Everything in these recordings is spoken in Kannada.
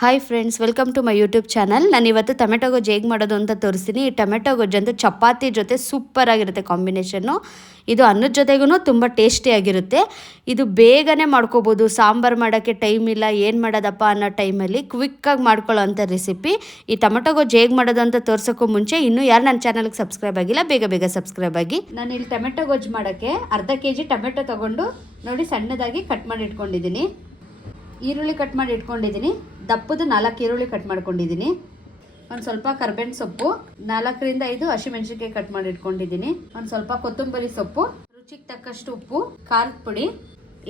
Hi friends, welcome to my YouTube channel. ನಾನು ಇವತ್ತು ಟೊಮೆಟೊ ಗೊಜ್ಜು ಹೇಗೆ ಮಾಡೋದು ಅಂತ ತೋರಿಸ್ತೀನಿ. ಈ ಟೊಮೆಟೊ ಗೊಜ್ಜಂತೂ ಚಪಾತಿ ಜೊತೆ ಸೂಪರ್ ಆಗಿರುತ್ತೆ ಕಾಂಬಿನೇಷನ್ನು. ಇದು ಅನ್ನದ ಜೊತೆಗೂ ತುಂಬ ಟೇಸ್ಟಿಯಾಗಿರುತ್ತೆ. ಇದು ಬೇಗನೆ ಮಾಡ್ಕೋಬೋದು. ಸಾಂಬಾರು ಮಾಡೋಕ್ಕೆ ಟೈಮ್ ಇಲ್ಲ, ಏನು ಮಾಡೋದಪ್ಪ ಅನ್ನೋ ಟೈಮಲ್ಲಿ ಕ್ವಿಕ್ಕಾಗಿ ಮಾಡ್ಕೊಳ್ಳೋ ಅಂಥ ರೆಸಿಪಿ. ಈ ಟೊಮೆಟೊ ಗೊಜ್ಜು ಹೇಗೆ ಮಾಡೋದು ಅಂತ ತೋರ್ಸೋಕ್ಕೂ ಮುಂಚೆ ಇನ್ನೂ ಯಾರು ನನ್ನ ಚಾನಲ್ಗೆ ಸಬ್ಸ್ಕ್ರೈಬ್ ಆಗಿಲ್ಲ, ಬೇಗ ಬೇಗ ಸಬ್ಸ್ಕ್ರೈಬ್ ಆಗಿ. ನಾನು ಇಲ್ಲಿ ಟೊಮೆಟೊ ಗೊಜ್ಜು ಮಾಡೋಕ್ಕೆ ಅರ್ಧ kg ಟೊಮೆಟೊ ತೊಗೊಂಡು ನೋಡಿ ಸಣ್ಣದಾಗಿ ಕಟ್ ಮಾಡಿ ಇಟ್ಕೊಂಡಿದ್ದೀನಿ. ಈರುಳ್ಳಿ ಕಟ್ ಮಾಡಿ ಇಟ್ಕೊಂಡಿದ್ದೀನಿ. ದಪ್ಪದು 4 ಈರುಳ್ಳಿ ಕಟ್ ಮಾಡ್ಕೊಂಡಿದ್ದೀನಿ. ಒಂದು ಸ್ವಲ್ಪ ಕರ್ಬೇವಿನ ಸೊಪ್ಪು, 4 ರಿಂದ 5 ಹಸಿಮೆಣಸಿನಕಾಯಿ ಕಟ್ ಮಾಡಿ ಇಟ್ಕೊಂಡಿದ್ದೀನಿ. ಒಂದು ಸ್ವಲ್ಪ ಕೊತ್ತಂಬರಿ ಸೊಪ್ಪು, ರುಚಿಗೆ ತಕ್ಕಷ್ಟು ಉಪ್ಪು, ಖಾರದ ಪುಡಿ,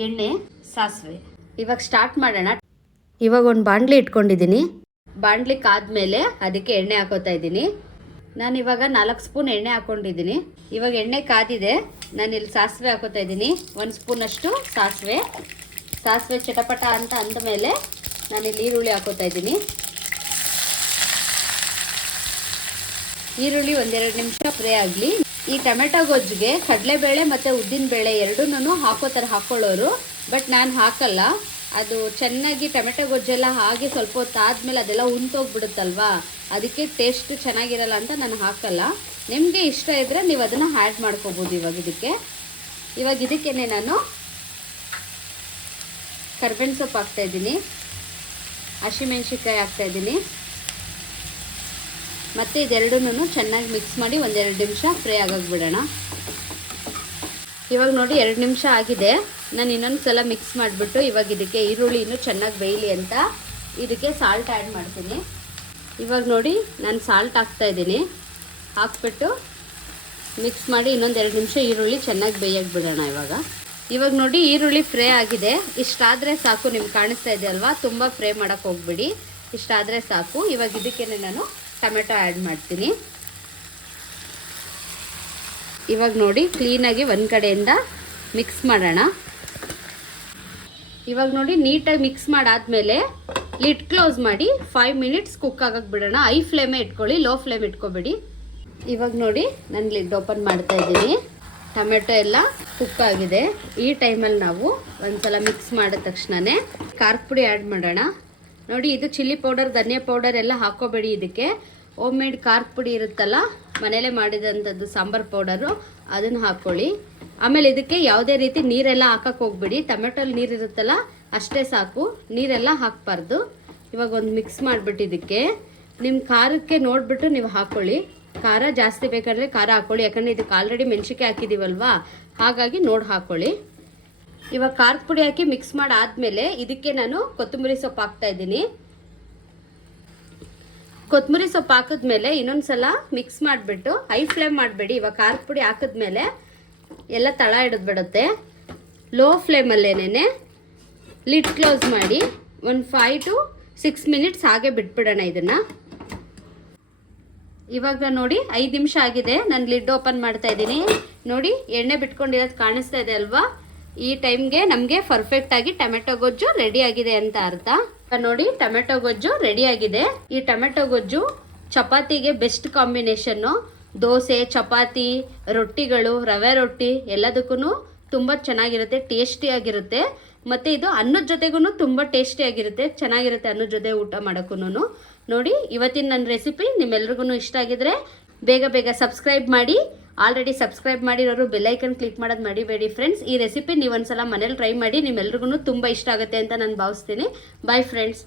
ಎಣ್ಣೆ, ಸಾಸಿವೆ. ಇವಾಗ ಸ್ಟಾರ್ಟ್ ಮಾಡೋಣ. ಇವಾಗ ಒಂದು ಬಾಣಲಿ ಇಟ್ಕೊಂಡಿದ್ದೀನಿ. ಬಾಣಲಿ ಕಾದ್ಮೇಲೆ ಅದಕ್ಕೆ ಎಣ್ಣೆ ಹಾಕೋತಾ ಇದ್ದೀನಿ. ನಾನು ಇವಾಗ 4 ಸ್ಪೂನ್ ಎಣ್ಣೆ ಹಾಕೊಂಡಿದ್ದೀನಿ. ಇವಾಗ ಎಣ್ಣೆ ಕಾದಿದೆ. ನಾನು ಇಲ್ಲಿ ಸಾಸಿವೆ ಹಾಕೋತಾ ಇದ್ದೀನಿ. 1 ಸ್ಪೂನಷ್ಟು ಸಾಸಿವೆ ಚಟಪಟ ಅಂತ ಅಂದಮೇಲೆ ನಾನಿಲ್ಲಿ ಈರುಳ್ಳಿ ಹಾಕೋತಾ ಇದ್ದೀನಿ. ಈರುಳ್ಳಿ 1-2 ನಿಮಿಷ ಫ್ರೈ ಆಗಲಿ. ಈ ಟೊಮೆಟೊ ಗೊಜ್ಜಿಗೆ ಕಡಲೆಬೇಳೆ ಮತ್ತು ಉದ್ದಿನಬೇಳೆ ಎರಡೂ ಹಾಕೊಳ್ಳೋರು, ಬಟ್ ನಾನು ಹಾಕಲ್ಲ. ಅದು ಚೆನ್ನಾಗಿ ಟೊಮೆಟೊ ಗೊಜ್ಜೆಲ್ಲ ಹಾಗೆ ಸ್ವಲ್ಪ ಹೊತ್ತು ಆದಮೇಲೆ ಅದೆಲ್ಲ ಉಂಟೋಗ್ಬಿಡುತ್ತಲ್ವಾ, ಅದಕ್ಕೆ ಟೇಸ್ಟ್ ಚೆನ್ನಾಗಿರಲ್ಲ ಅಂತ ನಾನು ಹಾಕಲ್ಲ. ನಿಮಗೆ ಇಷ್ಟ ಇದ್ದರೆ ನೀವು ಅದನ್ನು ಆ್ಯಡ್ ಮಾಡ್ಕೋಬೋದು. ಇವಾಗ ಇದಕ್ಕೇನೆ ನಾನು ಕರ್ಬೇವಿನ ಸೊಪ್ಪು ಹಾಕ್ತಾಯಿದ್ದೀನಿ, ಹಸಿಮೆಣ್ಸಿನ್ಕಾಯಿ ಹಾಕ್ತಾಯಿದ್ದೀನಿ, ಮತ್ತು ಇದೆರಡನ್ನೂ ಚೆನ್ನಾಗಿ ಮಿಕ್ಸ್ ಮಾಡಿ 1-2 ನಿಮಿಷ ಫ್ರೈ ಆಗೋಕೆ ಬಿಡೋಣ. ಇವಾಗ ನೋಡಿ 2 ನಿಮಿಷ ಆಗಿದೆ. ನಾನು ಇನ್ನೊಂದು ಸಲ ಮಿಕ್ಸ್ ಮಾಡಿಬಿಟ್ಟು ಇವಾಗ ಇದಕ್ಕೆ ಈರುಳ್ಳಿ ಇನ್ನೂ ಚೆನ್ನಾಗಿ ಬೇಯಲಿ ಅಂತ ಇದಕ್ಕೆ ಸಾಲ್ಟ್ ಆ್ಯಡ್ ಮಾಡ್ತೀನಿ. ಇವಾಗ ನೋಡಿ ನಾನು ಸಾಲ್ಟ್ ಹಾಕ್ತಾಯಿದ್ದೀನಿ. ಹಾಕ್ಬಿಟ್ಟು ಮಿಕ್ಸ್ ಮಾಡಿ ಇನ್ನೊಂದು 2 ನಿಮಿಷ ಈರುಳ್ಳಿ ಚೆನ್ನಾಗಿ ಬೇಯಕ್ಕೆ ಬಿಡೋಣ. ಇವಾಗ ನೋಡಿ ಈರುಳ್ಳಿ ಫ್ರೈ ಆಗಿದೆ. ಇಷ್ಟಾದರೆ ಸಾಕು. ನಿಮ್ಗೆ ಕಾಣಿಸ್ತಾ ಇದೆ ಅಲ್ವಾ, ತುಂಬ ಫ್ರೈ ಮಾಡೋಕ್ಕೆ ಹೋಗ್ಬಿಡಿ, ಇಷ್ಟಾದರೆ ಸಾಕು. ಇವಾಗ ಇದಕ್ಕೇನೆ ನಾನು ಟೊಮೆಟೊ ಆ್ಯಡ್ ಮಾಡ್ತೀನಿ. ಇವಾಗ ನೋಡಿ ಕ್ಲೀನಾಗಿ ಒಂದು ಕಡೆಯಿಂದ ಮಿಕ್ಸ್ ಮಾಡೋಣ. ಇವಾಗ ನೋಡಿ ನೀಟಾಗಿ ಮಿಕ್ಸ್ ಮಾಡಾದ್ಮೇಲೆ ಲಿಡ್ ಕ್ಲೋಸ್ ಮಾಡಿ 5 ಮಿನಿಟ್ಸ್ ಕುಕ್ ಆಗಕ್ಕೆ ಬಿಡೋಣ. ಹೈ ಫ್ಲೇಮೇ ಇಟ್ಕೊಳ್ಳಿ, ಲೋ ಫ್ಲೇಮ್ ಇಟ್ಕೊಬೇಡಿ. ಇವಾಗ ನೋಡಿ ನಾನು ಲಿಡ್ ಓಪನ್ ಮಾಡ್ತಾ ಇದ್ದೀನಿ. ಟೊಮೆಟೊ ಎಲ್ಲ ಕುಕ್ ಆಗಿದೆ. ಈ ಟೈಮಲ್ಲಿ ನಾವು ಒಂದ್ಸಲ ಮಿಕ್ಸ್ ಮಾಡಿದ ತಕ್ಷಣವೇ ಖಾರದ ಪುಡಿ ಆ್ಯಡ್ ಮಾಡೋಣ. ನೋಡಿ, ಇದು ಚಿಲ್ಲಿ ಪೌಡರ್, ಧನಿಯಾ ಪೌಡರ್ ಎಲ್ಲ ಹಾಕೋಬೇಡಿ. ಇದಕ್ಕೆ ಹೋಮ್ ಮೇಡ್ ಖಾರದ ಪುಡಿ ಇರುತ್ತಲ್ಲ, ಮನೇಲೇ ಮಾಡಿದಂಥದ್ದು ಸಾಂಬಾರು ಪೌಡರು, ಅದನ್ನು ಹಾಕ್ಕೊಳ್ಳಿ. ಆಮೇಲೆ ಇದಕ್ಕೆ ಯಾವುದೇ ರೀತಿ ನೀರೆಲ್ಲ ಹಾಕಕ್ಕೆ ಹೋಗ್ಬೇಡಿ. ಟೊಮೆಟೊಲ್ಲಿ ನೀರು ಇರುತ್ತಲ್ಲ ಅಷ್ಟೇ ಸಾಕು, ನೀರೆಲ್ಲ ಹಾಕಬಾರ್ದು. ಇವಾಗ ಒಂದು ಮಿಕ್ಸ್ ಮಾಡಿಬಿಟ್ಟು ಇದಕ್ಕೆ ನಿಮ್ಮ ಖಾರಕ್ಕೆ ನೋಡಿಬಿಟ್ಟು ನೀವು ಹಾಕ್ಕೊಳ್ಳಿ. ಖಾರ ಜಾಸ್ತಿ ಬೇಕಾದರೆ ಖಾರ ಹಾಕ್ಕೊಳ್ಳಿ, ಯಾಕಂದರೆ ಇದಕ್ಕೆ ಆಲ್ರೆಡಿ ಮೆಣಸಿನ್ಕಾಯಿ ಹಾಕಿದ್ದೀವಲ್ವಾ, ಹಾಗಾಗಿ ನೋಡಿ ಹಾಕ್ಕೊಳ್ಳಿ. ಇವಾಗ ಖಾರದ ಪುಡಿ ಹಾಕಿ ಮಿಕ್ಸ್ ಮಾಡಾದ್ಮೇಲೆ ಇದಕ್ಕೆ ನಾನು ಕೊತ್ತಂಬರಿ ಸೊಪ್ಪು ಹಾಕ್ತಾ ಇದ್ದೀನಿ. ಕೊತ್ತಂಬರಿ ಸೊಪ್ಪು ಹಾಕಿದ್ಮೇಲೆ ಇನ್ನೊಂದು ಸಲ ಮಿಕ್ಸ್ ಮಾಡಿಬಿಟ್ಟು ಹೈ ಫ್ಲೇಮ್ ಮಾಡಬೇಡಿ. ಇವಾಗ ಖಾರದ ಪುಡಿ ಹಾಕಿದ್ಮೇಲೆ ಎಲ್ಲ ತಳ ಹಿಡಿದ್ಬಿಡುತ್ತೆ. ಲೋ ಫ್ಲೇಮಲ್ಲೇನೆ ಲಿಡ್ ಕ್ಲೋಸ್ ಮಾಡಿ ಒಂದು 5 to 6 ಮಿನಿಟ್ಸ್ ಹಾಗೆ ಬಿಟ್ಬಿಡೋಣ ಇದನ್ನು. ಇವಾಗ ನೋಡಿ 5 ನಿಮಿಷ ಆಗಿದೆ. ನಾನು ಲಿಡ್ ಓಪನ್ ಮಾಡ್ತಾ ಇದ್ದೀನಿ. ನೋಡಿ ಎಣ್ಣೆ ಬಿಟ್ಕೊಂಡಿರೋದು ಕಾಣಿಸ್ತಾ ಇದೆ ಅಲ್ವಾ, ಈ ಟೈಮ್ಗೆ ನಮಗೆ ಪರ್ಫೆಕ್ಟಾಗಿ ಟೊಮೆಟೊ ಗೊಜ್ಜು ರೆಡಿ ಆಗಿದೆ ಅಂತ ಅರ್ಥ. ನೋಡಿ, ಟೊಮೆಟೊ ಗೊಜ್ಜು ರೆಡಿ ಆಗಿದೆ. ಈ ಟೊಮೆಟೊ ಗೊಜ್ಜು ಚಪಾತಿಗೆ ಬೆಸ್ಟ್ ಕಾಂಬಿನೇಷನ್ನು. ದೋಸೆ, ಚಪಾತಿ, ರೊಟ್ಟಿಗಳು, ರವೆ ರೊಟ್ಟಿ ಎಲ್ಲದಕ್ಕೂ ತುಂಬ ಚೆನ್ನಾಗಿರುತ್ತೆ, ಟೇಸ್ಟಿಯಾಗಿರುತ್ತೆ. ಮತ್ತು ಇದು ಅನ್ನದ ಜೊತೆಗೂ ತುಂಬ ಟೇಸ್ಟಿಯಾಗಿರುತ್ತೆ, ಚೆನ್ನಾಗಿರುತ್ತೆ ಅನ್ನದ ಜೊತೆ ಊಟ ಮಾಡೋಕ್ಕೂ. ನೋಡಿ, ಇವತ್ತಿನ ನನ್ನ ರೆಸಿಪಿ ನಿಮ್ಮೆಲ್ರಿಗೂ ಇಷ್ಟ ಆಗಿದ್ರೆ ಬೇಗ ಬೇಗ ಸಬ್ಸ್ಕ್ರೈಬ್ ಮಾಡಿ. ಆಲ್ರೆಡಿ ಸಬ್ಸ್ಕ್ರೈಬ್ ಮಾಡಿರೋರು ಬೆಲ್ಲೈಕನ್ ಕ್ಲಿಕ್ ಮಾಡೋದು ಮರಿಬೇಡಿ ಫ್ರೆಂಡ್ಸ್. ಈ ರೆಸಿಪಿ ನೀವು ಒಂದ್ಸಲ ಮನೇಲಿ ಟ್ರೈ ಮಾಡಿ, ನಿಮ್ಮೆಲ್ರಿಗೂ ತುಂಬ ಇಷ್ಟ ಆಗುತ್ತೆ ಅಂತ ನಾನು ಭಾವಿಸ್ತೀನಿ. Bye friends.